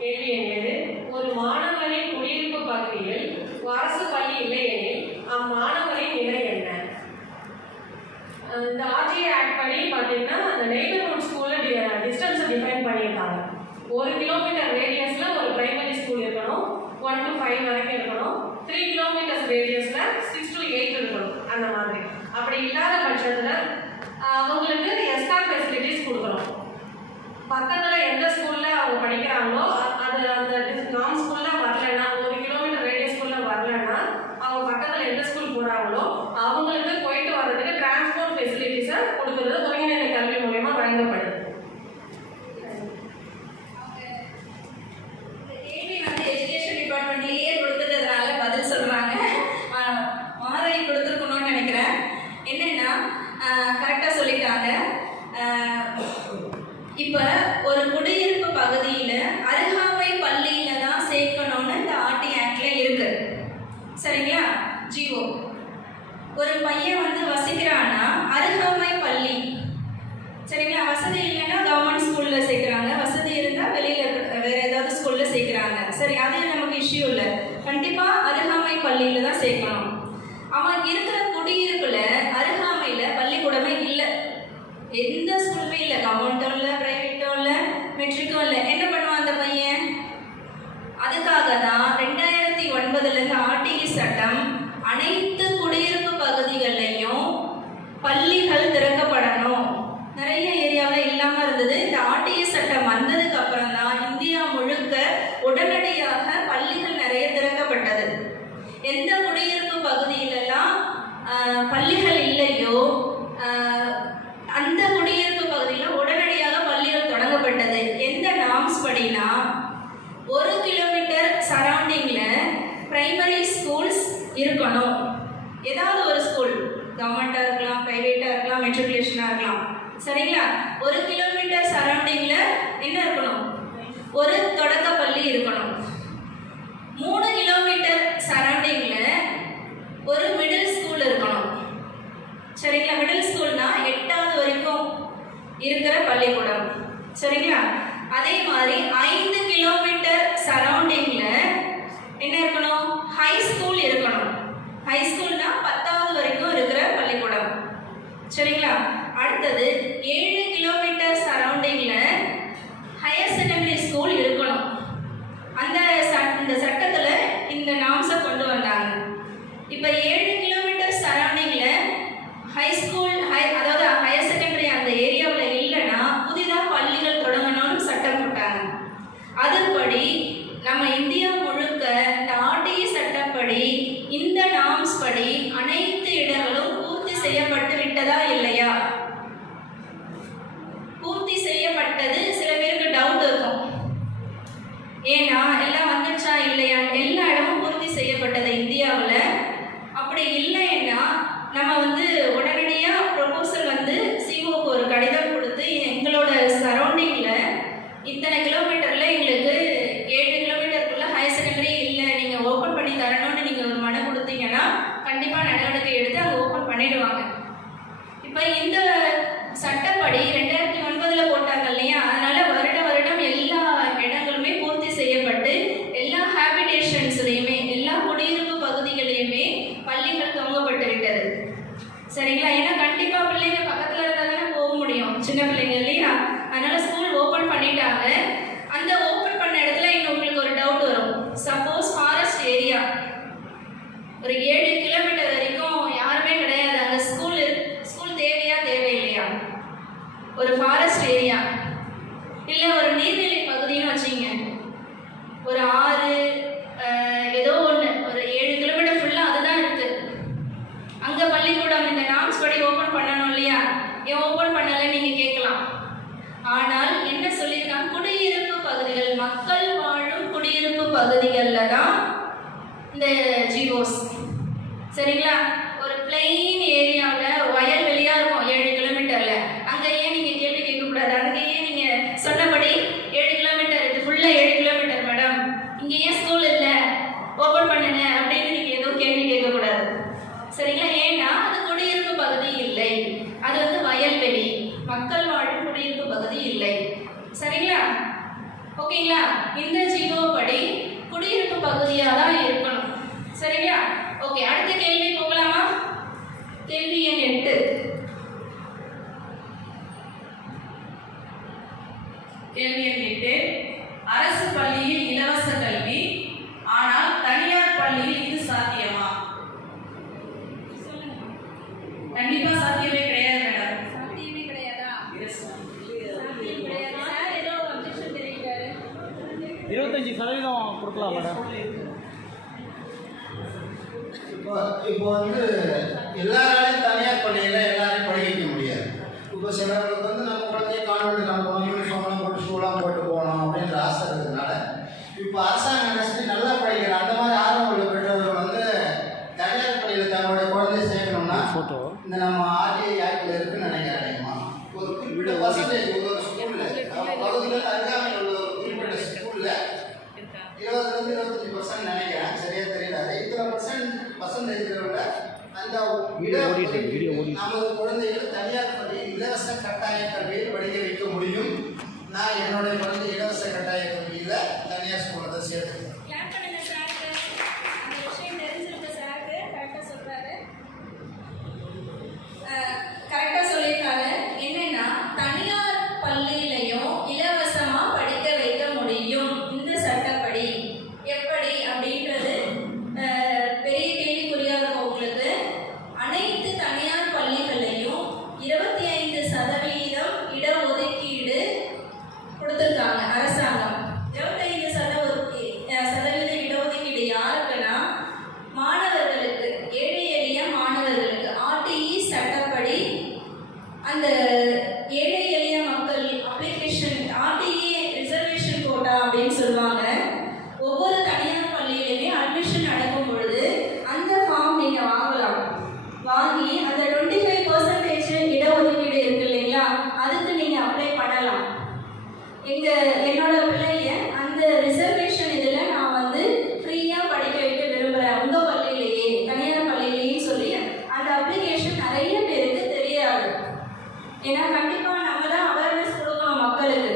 கேள்வி எண் 7. ஒரு மாணவரின் குடியிருப்பு பகுதியில் அரசு பள்ளி இல்லையெனில் அம்மாணவரின் நிலை என்ன? இந்த இந்த ஆர்டிஏ ஆக்ட் படி பார்த்தீங்கன்னா அந்த நெய்பர்ஹுட் ஸ்கூலில் டிஸ்டன்ஸை டிஃபைன் பண்ணியிருக்காங்க. 1 கிலோமீட்டர் ரேடியஸில் ஒரு பிரைமரி ஸ்கூல் இருக்கணும், 1 to 5 வரைக்கும் இருக்கணும். 3 கிலோமீட்டர்ஸ் ரேடியஸில் 6 to 8 இருக்கணும். அந்த மாதிரி அப்படி இல்லாத பட்சத்தில் அவங்களுக்கு எஸ்கார்ட் ஃபெசிலிட்டிஸ் கொடுக்கணும். பக்கத்தில் எந்த ஸ்கூலில் அவங்க படிக்கிறாங்களோ அது அந்த நான் ஸ்கூலில் வரலைன்னா, 1 கிலோமீட்டர் ரேடியஸ் ஸ்கூலில் வரலைன்னா அவங்க பக்கத்தில் எந்த ஸ்கூல் போகிறாங்களோ அவங்களுக்கு போயிட்டு வர்றதுக்கு டிரான்ஸ்போர்ட் ஃபெசிலிட்டிஸை கொடுக்குறது ஒருங்கிணைந்த கல்வி மூலயமா வழங்கப்படுது. கேள்வி வந்து எஜுகேஷன் டிபார்ட்மெண்ட்லேயே கொடுத்துட்டதுனால பதில் சொல்கிறாங்க. மாறி கொடுத்துருக்கணும்னு நினைக்கிறேன். என்னென்னா கரெக்டாக சொல்லிட்டாங்க. இப்போ ஒரு குடியிருப்பு பகுதியில் அருகாமை பள்ளியில் தான் சேர்க்கணும்னு இந்த ஆர்டி ஆக்ட்ல இருக்கு. சரிங்களா? ஜிஓ ஒரு பையன் வந்து வசிக்கிறான்னா அருகாமை பள்ளி, சரிங்களா? வசதி இல்லைன்னா கவர்மெண்ட் ஸ்கூலில் சேர்க்குறாங்க, வசதி இருந்தால் வெளியில் வேறு ஏதாவது ஸ்கூலில் சேர்க்குறாங்க. சரி, அது நமக்கு இஷ்யூ இல்லை. கண்டிப்பாக அருகாமை பள்ளியில் தான் சேர்க்கணும். அவன் இருக்கிற குடியிருப்பில் அருகாமையில் பள்ளிக்கூடமே இல்லை, எந்த ஸ்கூலுமே இல்லை, கவர்மெண்ட்டும் இல்லை, ப்ரைவேட்டும் இல்லை, மெட்ரிக்கும் இல்லை. என்ன பண்ணுவான் அந்த பையன்? அதுக்காக தான் 2009 ஆர்டிஇ சட்டம் அனைத்து குடியிருப்பு பகுதிகளிலையும் பள்ளிகள் திறக்கப்படணும். நிறைய ஏரியாவில் இல்லாமல் இருந்தது. இந்த ஆர்டிஇ சட்டம் வந்ததுக்கு அப்புறம் தான் இந்தியா முழுக்க உடனடியாக பள்ளிகள் நிறைய திறக்கப்பட்டது. எந்த குடியிருப்பு பகுதியிலெல்லாம் பள்ளிகள் இல்லையோ அந்த குடியிருப்பு பகுதியில் உடனடியாக பள்ளிகள் தொடங்கப்பட்டது. எந்த நார்ம்ஸ் படினா 1 கிலோமீட்டர் சரௌண்டிங்கில் பிரைமரி ஸ்கூல்ஸ் இருக்கணும். ஏதாவது ஒரு ஸ்கூல், கவர்மெண்ட்டாக இருக்கலாம், ப்ரைவேட்டாக இருக்கலாம், மெட்ரிகுலேஷனாக இருக்கலாம். சரிங்களா? 1 கிலோமீட்டர் சரௌண்டிங்கில் என்ன இருக்கணும்? ஒரு தொடக்க பள்ளி இருக்கணும். 3 கிலோமீட்டர் சரௌண்டிங்கில் ஒரு மிடில் ஸ்கூல் இருக்கணும். சரிங்களா? மிடில் ஸ்கூல்னா 8வது வரைக்கும் இருக்கிற பள்ளிக்கூடம். சரிங்களா? அதே மாதிரி 5 கிலோமீட்டர் சரௌண்டிங்கில் என்ன இருக்கணும்? ஹை ஸ்கூல் இருக்கணும். ஹை ஸ்கூல்னா 10வது வரைக்கும் இருக்கிற பள்ளிக்கூடம். சரிங்களா? அடுத்தது 7 கிலோமீட்டர் சரௌண்டிங்கில் ஹையர் செகண்டரி ஸ்கூல் இருக்கணும். இந்த சட்டத்தில் இந்த நாம்ஸை கொண்டு வந்தாங்க. இப்போ 7 கிலோமீட்டர் சரௌண்டிங்கில் ஹை ஸ்கூல் அதாவது ஹையர் செகண்டரி அந்த ஏரியாவில் இல்லைன்னா புதிதாக பள்ளிகள் தொடங்கணும்னு சட்டம் போட்டாங்க. அதுபடி நம்ம இந்தியா முழுக்க இந்த ஆர்டிஇ சட்டப்படி இந்த நாம்ஸ் படி அனைத்து இடங்களும் பூர்த்தி செய்யப்பட்டு விட்டதா இல்லையா? பூர்த்தி செய்யப்பட்டது. சில பேருக்கு டவுட் இருக்கும், ஏன்னா எல்லாம் வந்துச்சா இல்லையா? எல்லா இடமும் பூர்த்தி செய்யப்பட்டது இந்தியாவில். அப்படி இல்லைன்னா நம்ம வந்து உடனடியாக ப்ரொபோசல் வந்து சிஓக்கு ஒரு கடிதம் கொடுத்து எங்களோட சரௌண்டிங்கில் இத்தனை கிலோமீட்டரில் எங்களுக்கு 7 கிலோமீட்டருக்குள்ள ஹையர் செகண்டரி இல்லை, நீங்கள் ஓப்பன் பண்ணி தரணும்னு நீங்கள் ஒரு மனு கொடுத்தீங்கன்னா கண்டிப்பாக நடவடிக்கை எடுத்து அங்கே ஓப்பன் பண்ணிடுவாங்க. இப்போ இந்த சட்டப்படி 2009 போட்டாங்க இல்லையா? அதனால வருடம் எல்லா இடங்களுமே பூர்த்தி செய்யப்பட்டு எல்லா ஹேபிடேஷன்ஸ்லையுமே எல்லா குடியிருப்பு பகுதிகளையுமே பள்ளிகள் துவங்கப்பட்டு விட்டது. சரிங்களா? ஏன்னா கண்டிப்பாக பிள்ளைங்க பக்கத்தில் இருந்தால் தானே போக முடியும், சின்ன பிள்ளைங்க இல்லையா? அதனால ஸ்கூல் ஓப்பன் பண்ணிட்டாங்க. அந்த ஓப்பன் பண்ண இடத்துல இன்னும் உங்களுக்கு ஒரு டவுட் வரும். சப்போஸ் ஃபாரஸ்ட் ஏரியா ஒரு 7 கிலோமீட்டர் வரைக்கும் யாருமே கிடையாது, அங்கே ஸ்கூல் தேவையா தேவையில்லையா? ஒரு ஃபாரஸ்ட் ஏரியா இல்லை ஒரு நீர்நிலை பகுதின்னு வச்சுங்க, ஒரு ஆறு ஏதோ ஒன்று, ஒரு 7 கிலோமீட்டர் ஃபுல்லாக அதுதான் இருக்குது. அங்கே பள்ளிக்கூடம் இந்த நாம்ஸ் படி ஓப்பன் பண்ணணும் இல்லையா? ஏன் ஓப்பன் பண்ணலை நீங்கள் கேட்கலாம். ஆனால் என்ன சொல்லியிருக்காங்க? குடியிருப்பு பகுதிகள், மக்கள் வாழும் குடியிருப்பு பகுதிகளில் தான் இந்த ஜிஓஸ். சரிங்களா? ஒரு பிளெயின் ஏரியாவில் வயல்வெளியாக இருக்கும் 7 கிலோமீட்டரில், அங்கே ஏன் நீங்கள் கேள்வி கேட்கக்கூடாது? அங்கே ஏன் நீங்கள் சொன்னபடி 7 கிலோமீட்டர் இது ஃபுல்லாக 7 கிலோமீட்டர் மேடம், இங்கே ஏன் ஸ்கூல் இல்லை ஓப்பன் பண்ணுங்க அப்படின்னு நீங்கள் எதுவும் கேள்வி கேட்கக்கூடாது. சரிங்களா? ஏன்னா அது குடியிருப்பு பகுதி இல்லை, அது வந்து வயல்வெளி, மக்கள் வாழும் குடியிருப்பு பகுதி இல்லை. சரிங்களா? ஓகேங்களா? இந்த ஜிஓ படி குடியிருப்பு பகுதியாக தான் இருக்கணும். சரிங்களா? ஓகே, அடுத்த கேள்வி போகலாமா? கேள்வி எண் 8. கேள்வி எண் 8. அரசு பள்ளியில் இலவச கல்வி, ஆனால் தனியார் பள்ளியில் இது சாத்தியமா? கண்டிப்பா சாத்தியமே கிடையாது மேடம். சாத்தியமே கிடையாதா? Yes, ma'am. சாத்தியம் கிடையாது. சார் ஏதோ அப்ஜெக்ஷன் தெரிவிக்கிறாரு. 25% கொடுக்கலாம் மேடம். இப்போ வந்து எல்லாராலையும் தனியார் பள்ளியில் எல்லாரையும் படிக்க வைக்க முடியாது. இப்போ சிலருக்கு வந்து நம்ம குழந்தைய கான்வென்ட் அனுப்பணும், யூனிஃபார்ம்லாம் போட்டு ஷூலாம் போட்டு போகணும் அப்படின்ற ஆசை இருக்கிறதுனால இப்போ அரசாங்கம் என்ன செஞ்சு நல்லா படிக்கிற அந்த மாதிரி ஆர்வம் உள்ள பெற்றவர்கள் வந்து தனியார் பள்ளியில் தன்னுடைய குழந்தைய சேர்க்கணும்னா ஃபோட்டோ இந்த நம்ம ஆர்டிஐ ஆக்டில் இருக்குன்னு நினைக்கிறேன். ஒரு குறிப்பிட்ட பர்சன்டேஜ் ஒரு ஸ்கூலில் நம்ம பகுதியில் அருகாமையில் உள்ள ஒரு குறிப்பிட்ட ஸ்கூலில் 20-25% நினைக்கிறேன், சரியா தெரியல. அது இத்தனை பர்சன்டேஜ் விட அந்த நமது குழந்தைகள் தனியார் பள்ளியில் இலவச கட்டாய கல்வியில் படிக்க வைக்க முடியும். நான் என்னுடைய குழந்தை இலவச கட்டாய கல்வியில் தனியார் ஸ்கூலில் தான் சேர்த்துக்கிறேன். கிளாப் பண்ணுங்க சாருக்கு. அந்த விஷயம் தெரிஞ்சிருக்க சாருக்கு கரெக்டாக சொல்றாரு. கரெக்டாக சொல்லியிருக்காங்க. என்னன்னா தனியார் பள்ளியிலையும் இலவசமா படிக்க வைக்க முடியும் இந்த சட்டப்படி. எப்படி அப்படின்றது பெரிய கேள்விக்குறியா இருக்கும் உங்களுக்கு. அனைத்து தனியார் பள்ளிகளையும் 25% இடஒதுக்கீடு கொடுத்துருக்காங்க அரசாங்கம். 25% இடஒதுக்கீடு யாருக்குன்னா மாணவர்களுக்கு, ஏழை எளிய மாணவர்களுக்கு. ஆர்டிஇ சட்டப்படி அந்த ஏழை எளிய மக்கள் அப்ளிகேஷன், ஆர்டிஇ ரிசர்வேஷன் கோட்டா அப்படின்னு சொல்லுவாங்க. ஒவ்வொரு தனியார் பள்ளியிலுமே அட்மிஷன் நடக்கும் பொழுது அந்த ஃபார்ம் நீங்கள் வாங்கலாம். வாங்கி அந்த 25% இடஒதுக்கீடு இருக்கு இல்லைங்களா, அதுக்கு நீங்கள் அப்ளை பண்ணலாம். என்னோட பிள்ளைய அந்த ரிசர்வேஷன் இதில் நான் வந்து ஃப்ரீயாக படிக்க வைக்க விரும்புகிறேன் உங்கள் பள்ளியிலேயே, தனியார் பள்ளியிலேயே சொல்லி அந்த அப்ளிகேஷன் நிறைய பேருக்கு தெரியாது. ஏன்னா கண்டிப்பாக நம்ம தான் அவேர்னஸ் கொடுக்கணும் மக்களுக்கு.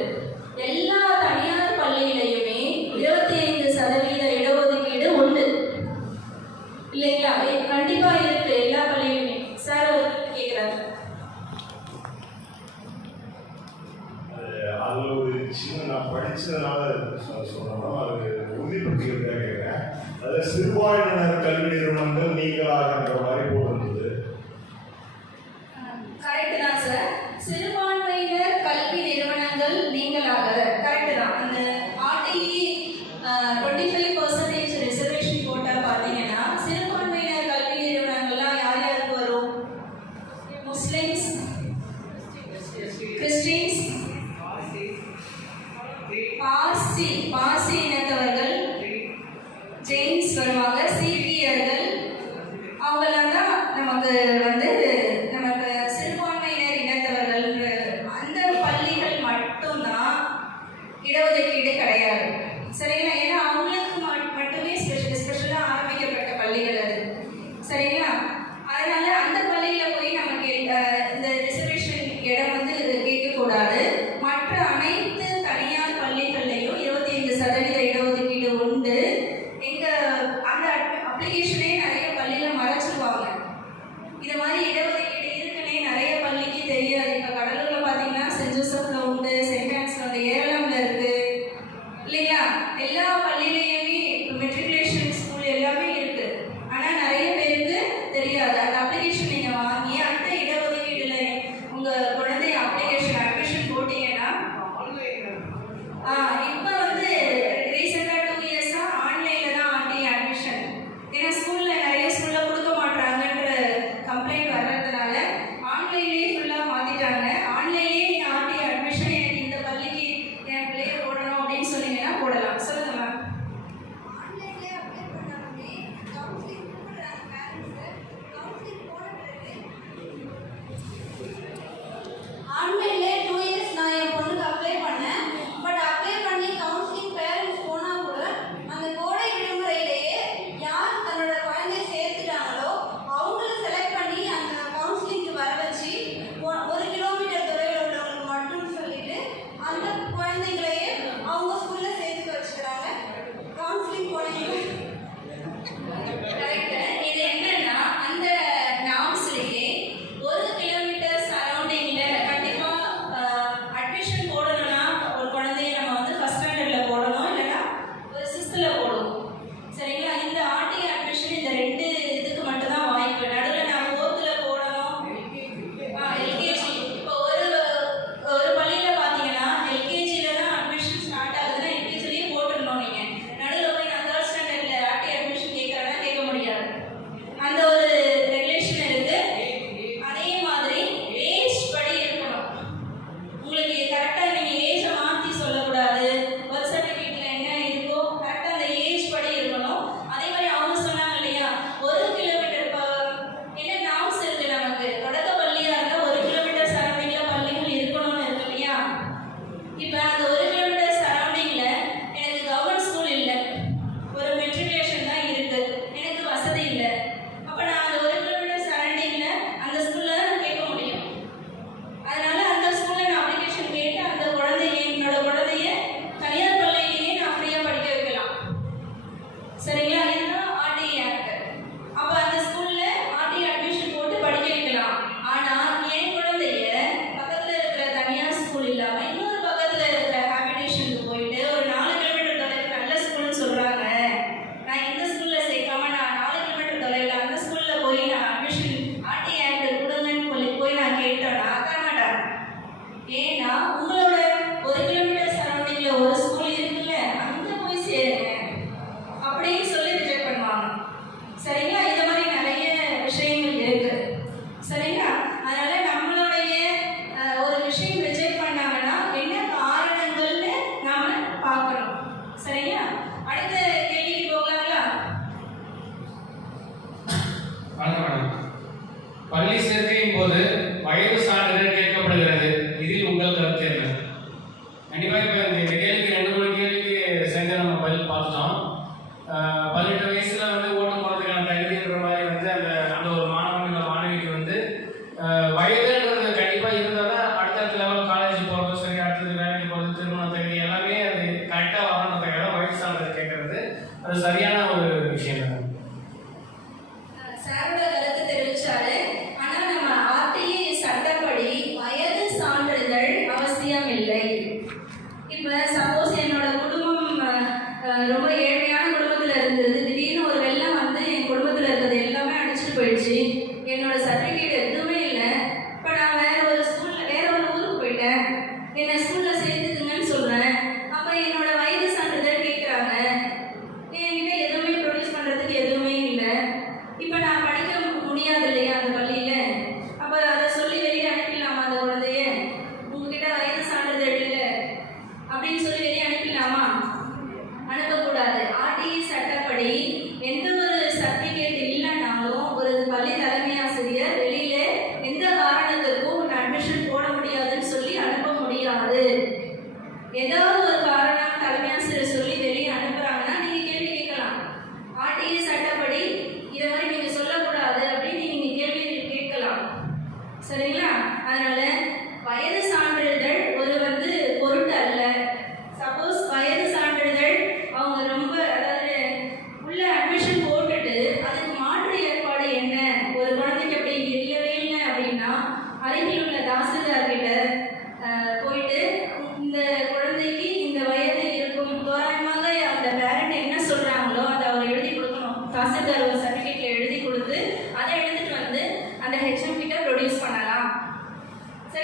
எல்லா தனியார் பள்ளியிலையுமே 25% இடஒதுக்கீடு உண்டு இல்லைங்களா? கண்டிப்பாக இருக்கு எல்லா பள்ளியிலுமே. சார் ஒரு கேட்குறாரு. அதில் ஒரு சின்ன நான் படித்ததுனால சொல்லணும், அது உறுதிப்படுத்திக்கிறதுக்காக கேட்குறேன். அதில் சிறுபான்மையினர் கல்வி நிறுவனங்கள் நீங்களாகன்ற மாதிரி போட்டிருந்தது. கரெக்டு தான் சார். சிறுபான்மையினர் கல்வி நிறுவனங்கள் நீங்களாக கரெக்டு தான். அந்த ஆர்டிஇ 25% ரிசர்வேஷன் கோட்டா பார்த்தீங்கன்னா சிறுபான்மையினர் கல்வி நிறுவனங்கள்லாம் யார் யாருக்கு வரும்? முஸ்லிம்ஸ், கிறிஸ்டின்ஸ், பார்சி இனத்தவர்கள், ஜெயின்ஸ் வருவாங்க, சீக்கியர்கள், அவங்களாம் தான்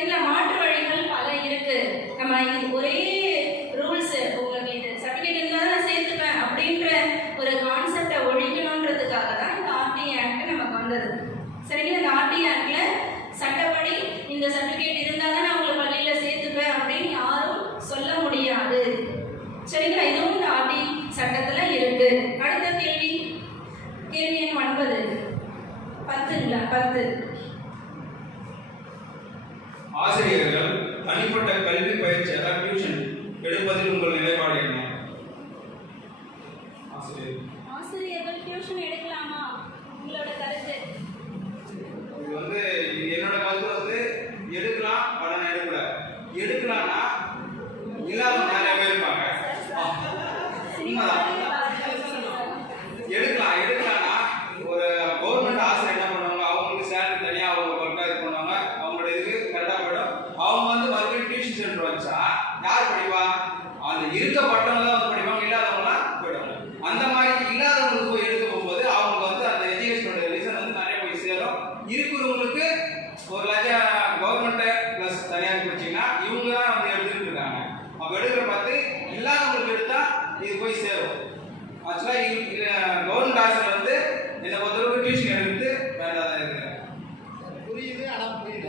சரிங்களா? மாற்று வழிகள் பல இருக்கு. நம்ம ஒரே ரூல்ஸ் உங்களுக்கு இது சர்டிஃபிகேட் இருந்தால் தான் நான் சேர்த்துப்பேன் அப்படின்ற ஒரு கான்செப்டை ஒழிக்கணுன்றதுக்காக தான் இந்த ஆர்டி ஆக்ட் நமக்கு வந்தது. சரிங்களா? இந்த ஆர்டி ஆக்ட்ல சட்டப்படி இந்த சர்டிஃபிகேட் இருந்தால் தான் நான் உங்களை பள்ளியில் சேர்த்துப்பேன் அப்படின்னு யாரும் சொல்ல முடியாது. சரிங்களா? இதுவும் இந்த ஆர்டி சட்டத்தில் இருக்கு. அடுத்த கேள்வி எண் 9. 10. ஆசிரியர்கள் தனிப்பட்ட கல்வி பயிற்சி அதாவது டியூஷன் எடுப்பதில் உங்கள் நிலைப்பாடு என்ன? ஆசிரியர்கள் டியூஷன் எடுக்கலாமா? உங்களோட கருத்து? இது என்னோட கருத்து எடுக்கலாம், படம் எடுக்கலாம்னா இல்லாதவங்க நிறைய பேர் இருப்பாங்க. எடுக்கலாம்னா ஒரு கவர்மெண்ட் ஆசிரியர் என்ன பண்ணுவாங்க, அவங்களுக்கு சேலரி தனியாக அவங்க ஒர்க்காக இது பண்ணுவாங்க, அவங்களோட இதுக்கு கரெக்டாக போயிடும். அவங்க மறுபடியும் டியூஷன் சென்டர் வச்சா யார் படிப்பா? அந்த இருக்க பட்டவங்க தான் படிப்பாங்க, இல்லாதவங்களாம் போயிடுவாங்க. அந்த மாதிரி இல்லாதவங்களுக்கு போய் எடுக்க போகும்போது அவங்களுக்கு அந்த எஜுகேஷனோட ரீசன் நிறைய போய் சேரும். இருக்கிறவங்களுக்கு ஒரு லட்சம் கவர்மெண்ட் பிளஸ் தனியார் படிச்சிங்கன்னா இவங்க தான் எடுத்துக்கிட்டு இருக்காங்க. அப்போ எடுக்கிற பார்த்து இல்லாதவங்களுக்கு எடுத்தா இது போய் சேரும். ஆக்சுவலாக கவர்மெண்ட் ஆசிரியர் என்னை பொறுத்தளவுக்கு டியூஷன் எடுத்து வேண்டாம் இருக்கிறேன். புரியுது, ஆனால் புரியல.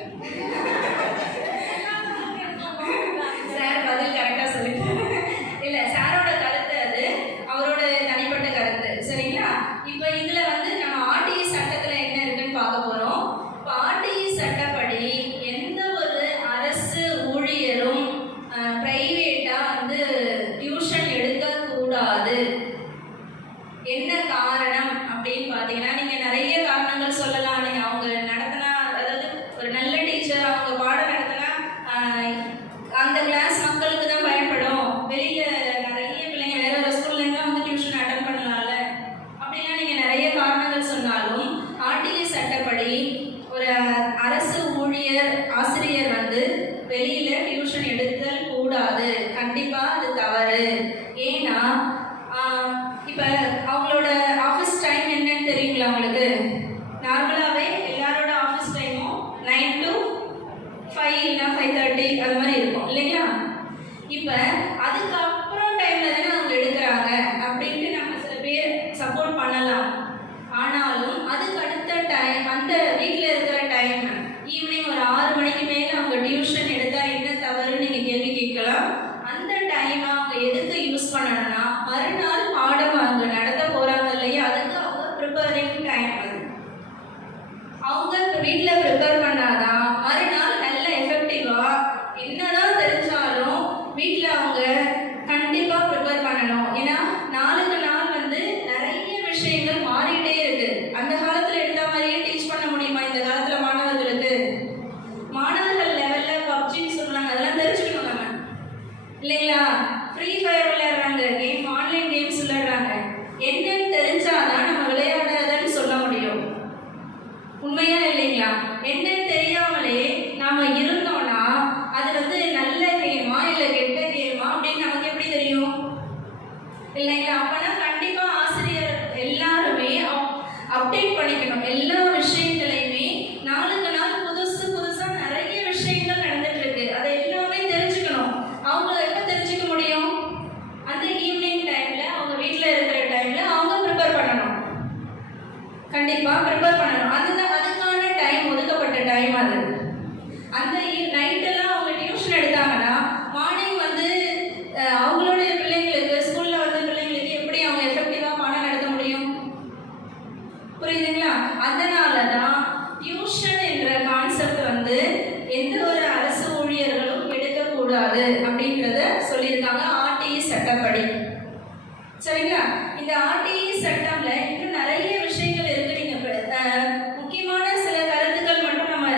சார் பதில் கரெக்டாக சொல்லிட்டாங்க. இல்லை, சாரோட கருத்து அது, அவரோட தனிப்பட்ட கருத்து. சரிங்களா? இப்போ இதில் நம்ம ஆர்டிஇ சட்டத்தில் என்ன இருக்குன்னு பார்க்க போகிறோம். இப்போ ஆர்டிஇ சட்டப்படி எந்த ஒரு அரசு ஊழியரும் பிரைவேட்டாக டியூஷன் எடுக்கக்கூடாது. என்ன காரணம் அப்படின்னு பார்த்தீங்கன்னா, நீங்கள் நிறைய காரணங்கள் சொல்லலாம். நீங்கள் அவங்க நடத்தினா, அதாவது ஒரு நல்ல டீச்சர் அவங்க பாடம் நடத்தினா அந்த கிளாஸ் மக்களுக்கு தான் பயன்படும். வெளியில் நிறைய பிள்ளைங்க வேற ஒரு ஸ்கூல்லேருந்து டியூஷன் அட்டன் பண்ணலாம்ல அப்படின்னா நீங்கள் நிறைய காரணங்கள் சொன்னாலும் ஆர்டிஇ சட்டப்படி ஒரு அரசு ஊழியர் ஆசிரியர் வெளியில் டியூஷன் எடுத்தல் கூடாது. கண்டிப்பாக அது தவறு. ஏன்னா இப்போ அவங்களோட ஆஃபீஸ் டைம் என்னன்னு தெரியுங்களா உங்களுக்கு? நார்மலாகவே எல்லாரோட ஆஃபீஸ் டைமும் 9 to 5 இல்லைனா 5:30 அது மாதிரி இருக்கும் இல்லைங்களா? இப்போ அதுக்கப்புறம் டைமில் தானே அவங்க எடுக்கிறாங்க அப்படின்ட்டு நம்ம சில பேர் சப்போர்ட் பண்ணலாம். ஆனாலும் அதுக்கு அடுத்த டைம், அந்த வீட்டில் இருக்கிற டைம் ஈவினிங் ஒரு 6 மணிக்கு மேலே அவங்க டியூஷன் எடுத்தால் என்ன தவறுன்னு நீங்கள் கேள்வி கேட்கலாம். அந்த டைமை அவங்க எதுக்கு யூஸ் பண்ணணும்னா, மறுநாள் பாடம் அவங்க நடத்த போகிறாங்க இல்லையா, அதுக்கு அவங்க ப்ரிப்பேரிங் டைம். அவங்க வீட்டில் ப்ரிப்பேர் பண்ணாதான் மறுநாள் நல்ல எஃபெக்டிவாக என்னதான் தெரிஞ்சாலும் வீட்டில் அவங்க கண்டிப்பாக ப்ரிப்பேர் பண்ணணும். ஏன்னா நாளுக்கு நாள் நிறைய விஷயங்கள் மாறிட்டே இருக்கு. அந்த காலத்தில் எடுத்த மாதிரியே டீச் பண்ண முடியுமா இந்த காலத்தில் மாணவர்களுக்கு? மாணவர்கள் லெவலில் பப்ஜின்னு சொல்கிறாங்க, அதெல்லாம் தெரிஞ்சுக்கணும் நம்ம இல்லைங்களா? ஃப்ரீ ஃபயர் விளையாடுறாங்க, கேம், ஆன்லைன் கேம்ஸ் விளையாடுறாங்க. என்னன்னு தெரிஞ்சாதான் நம்ம விளையாடுறதுன்னு சொல்ல முடியும். உண்மையா இல்லைங்களா? என்னன்னு தெரியாமலே நாம இருந்தோம்னா அது நல்ல கேமா இல்லை கெட்ட கேமா அப்படின்னு நமக்கு எப்படி தெரியும் இல்லைங்களா? அப்பனா கண்டிப்பா ஆசிரியர் எல்லாருமே அப்டேட் பண்ணிக்கணும். எல்லா விஷயங்களையுமே நாளுக்கு நாள் புதுசு புதுசா நிறைய விஷயங்கள் நடந்துட்டு இருக்கு. அதை எல்லாமே தெரிஞ்சுக்கணும். அவங்க எப்ப தெரிஞ்சுக்க முடியும்? அந்த ஈவினிங் டைம்ல, அவங்க வீட்டில் இருக்கிற டைம்ல அவங்க ப்ரிப்பேர் பண்ணணும். கண்டிப்பா ப்ரிப்பேர் பண்ணணும். அதுக்கான டைம், ஒதுக்கப்பட்ட டைம் அது. அந்த நைட்டெல்லாம் அவங்க டியூஷன் எடுத்தாங்கன்னா மார்னிங் அவங்களுடைய பிள்ளைங்களுக்கு ஸ்கூல்ல பிள்ளைங்களுக்கு எப்படி அவங்க எஃபெக்டிவாக பாடம் நடத்த முடியும்? புரியுதுங்களா? அதனால தான் டியூஷன் என்ற கான்செப்ட் எந்த ஒரு அரசு ஊழியர்களும் எடுக்கக்கூடாது அப்படின்றத சொல்லியிருக்காங்க ஆர்டிஇ சட்டப்படி. சரிங்களா? இந்த ஆர்டிஇ சட்டம்ல இன்னும் நிறைய விஷயங்கள் இருக்கு. நீங்க முக்கியமான சில கருத்துக்கள் மட்டும் நம்ம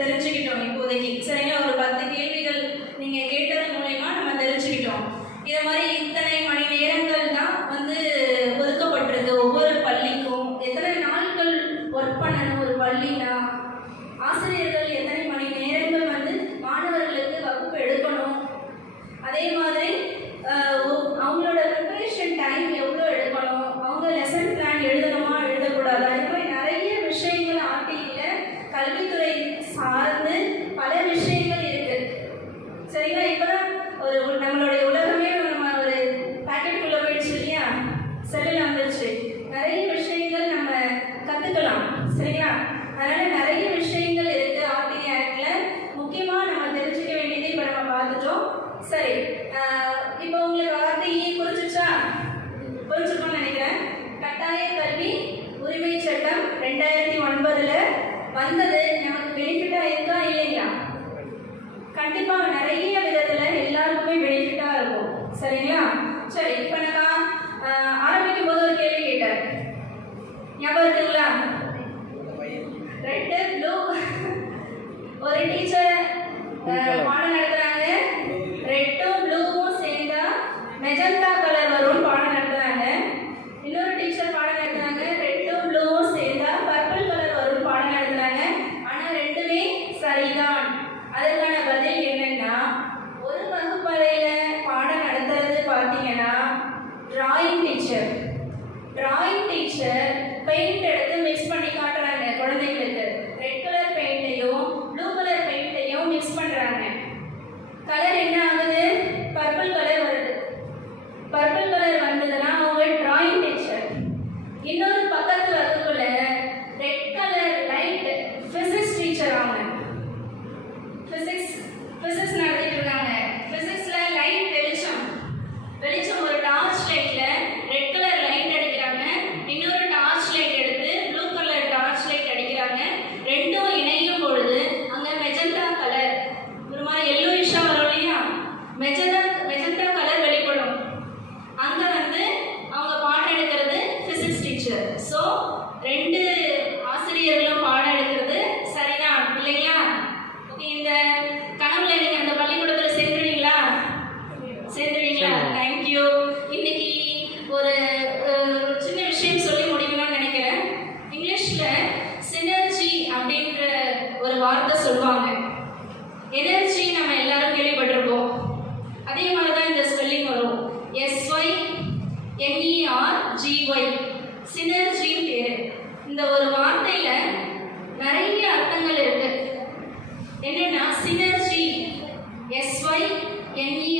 தெரிஞ்சுக்கிட்டோம் இப்போதைக்கு. சரிங்களா? ஒரு 10 கேள்விகள் நீங்க கேட்டது மூலமா நம்ம தெரிஞ்சுக்கிட்டோம். இதை மாதிரி இத்தனை மணி நேரங்கள் தான் ஒதுக்கப்பட்டிருக்கு ஒவ்வொரு பள்ளிக்கும். எத்தனை நாட்கள் ஒர்க் பண்ணணும் ஒரு பள்ளினா, ஆசிரியர்கள் எத்தனை மணி நேரங்கள் மாணவர்களுக்கு வகுப்பு எடுக்கணும், அதே மாதிரி அவங்களோட ப்ரிப்பரேஷன் டைம் எவ்வளோ எடுக்கணும், சரி, இப்போ உங்களுக்கு வார்த்தையே புரிஞ்சிச்சா? புரிஞ்சிருக்கும்னு நினைக்கிறேன். கட்டாய கல்வி உரிமை சட்டம் 2009ல் வந்தது நமக்கு பெனிஃபிட்டா இருக்கா இல்லையா? கண்டிப்பா நிறைய விதத்துல எல்லாருக்குமே பெனிஃபிட்டா இருக்கும். சரிங்களா? சரி, இப்போ நான் ஆரம்பிக்கும் போது ஒரு கேள்வி கேட்டேன், ஞாபகம் இருக்குங்களா? ரெட் ப்ளூ ஒரு டீச்சர் பாடம் நடத்துறாங்க, ரெட்டும் ப்ளூவும் சேர்ந்தா மெஜந்தா கலர் வரும் பாடம் நடத்துறாங்க. இன்னொரு டீச்சர் பாடம் நடத்துறாங்க, ரெட்டும் ப்ளூவும் சேர்ந்தா பர்பிள் கலர் வரும் பாடம் நடத்துறாங்க. ஆனா ரெண்டுமே சரிதான். அதற்கான பதில் என்னன்னா, ஒரு வகுப்பறையில பாடம் நடத்துறது பார்த்தீங்கன்னா டிராயிங் டீச்சர் பெயிண்ட் எடுத்து மிக்ஸ் பண்ணி காட்டுறாங்க குழந்தைங்களுக்கு. ரெட் கலர் பெயிண்ட்டையும் ப்ளூ கலர் பெயிண்ட்டையும் மிக்ஸ் பண்றாங்க. கலர் என்ன ஆகுது? பர்பிள் கலர் வருது. பர்பிள் கலர் வந்ததுன்னா அவங்க டிராயிங் டீச்சர். இன்னொரு பக்கத்து வகுப்புல red colour light physics teacher. அவங்க பிசிக்ஸ் நடத்திட்டு இருக்காங்க. பிசிக்ஸ்ல லைட் வெளிச்சம் ஒரு டார்ச் லைட்ல ரெட் கலர் லைட் அடிக்கிறாங்க, இன்னொரு டார்ச் லைட் எடுத்து ப்ளூ கலர் டார்ச் லைட் அடிக்கிறாங்க. ரெண்டும் இணையும் பொழுது அங்க மெஜந்தா கலர் ஒரு மாதிரி எல்லோயிஷா வரும் இல்லையா? மெஜந்தா கலர் வெளிப்படும். அங்க அவங்க பாடம் எடுக்கிறது பிசிக்ஸ் டீச்சர். ஸோ ரெண்டு ஆசிரியர்களும் பாடம் எடுக்கிறது சரிதான் இல்லைங்களா? ஓகே, இந்த கனவுல நீங்க அந்த பள்ளிக்கூடத்தில் சேர்ந்துருவீங்களா? தேங்க்யூ. இன்னைக்கு ஒரு சின்ன விஷயம் சொல்லி முடிக்கணும்னு நினைக்கிறேன். இங்கிலீஷ்ல சினர்ஜி அப்படின்ற ஒரு வார்த்தை சொல்லுவாங்க. எனர்ஜி நம்ம எல்லாரும் கேள்விப்பட்டிருப்போம். அதே மாதிரி தான் இந்த ஸ்பெல்லிங் வரும், SYNERGY, சினர்ஜி பேரு. இந்த ஒரு வார்த்தையில நிறைய அர்த்தங்கள் இருக்கு. என்னன்னா சினர்ஜி SYNERGY